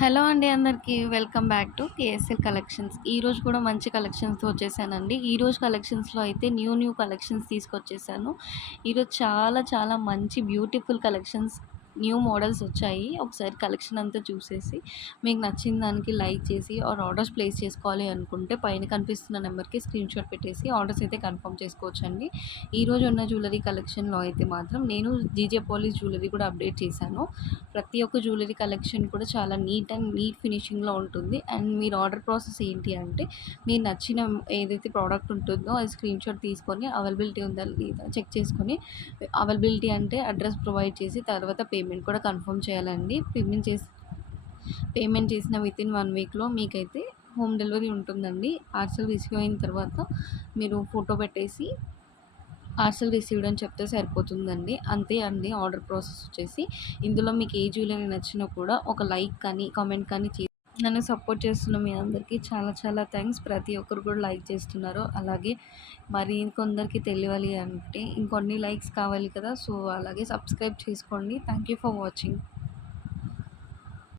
Hello అండి అందరికీ. Welcome back to KSL collections. ఈరోజు కూడా మంచి కలెక్షన్స్‌తో వచ్చేసానండి. ఈరోజు కలెక్షన్స్‌లో అయితే న్యూ కలెక్షన్స్ తీసుకొచ్చేసాను. ఈరోజు చాలా చాలా మంచి బ్యూటిఫుల్ కలెక్షన్స్, న్యూ మోడల్స్ వచ్చాయి. ఒకసారి కలెక్షన్ అంతా చూసేసి మీకు నచ్చిన దానికి లైక్ చేసి ఆర్డర్స్ ప్లేస్ చేసుకోవాలి అనుకుంటే పైన కనిపిస్తున్న నెంబర్‌కి స్క్రీన్‌షాట్ పెట్టేసి ఆర్డర్స్ అయితే కన్ఫర్మ్ చేసుకోవచ్చండి. ఈరోజు ఉన్న జ్యువెలరీ కలెక్షన్‌లో అయితే మాత్రం నేను జీజే పాలిష్ జ్యువెలరీ కూడా అప్డేట్ చేశాను. ప్రతి ఒక్క జ్యువెలరీ కలెక్షన్ కూడా చాలా నీట్ ఫినిషింగ్‌లో ఉంటుంది. అండ్ మీరు ఆర్డర్ ప్రాసెస్ ఏంటి అంటే, మీరు నచ్చిన ఏదైతే ప్రోడక్ట్ ఉంటుందో అది స్క్రీన్‌షాట్ తీసుకొని అవైలబిలిటీ ఉందా లేదా చెక్ చేసుకొని, అవైలబిలిటీ అంటే అడ్రస్ ప్రొవైడ్ చేసి తర్వాత పేమెంట్ కూడా కన్ఫర్మ్ చేయాలండి. పేమెంట్ చేసిన వితిన్ 1 వీక్‌లో మీకైతే హోమ్ డెలివరీ ఉంటుందండి. పార్సెల్ రిసీవ్ అయిన తర్వాత మీరు ఫోటో పెట్టేసి పార్సెల్ రిసీవ్డ్ అని చెప్తే సరిపోతుందండి. అంతే అండి ఆర్డర్ ప్రాసెస్ వచ్చేసి. ఇందులో మీకు ఏ జ్యువెలరీ నచ్చినా కూడా ఒక లైక్ కానీ, కామెంట్ కానీ నన్ను సపోర్ట్ చేస్తున్న మీ అందరికీ చాలా చాలా థ్యాంక్స్. ప్రతి ఒక్కరు కూడా లైక్ చేస్తున్నారు. అలాగే మరి కొందరికి తెలియాలి అంటే ఇంకొన్ని లైక్స్ కావాలి కదా! సో, అలాగే సబ్స్క్రైబ్ చేసుకోండి. Thank you for watching.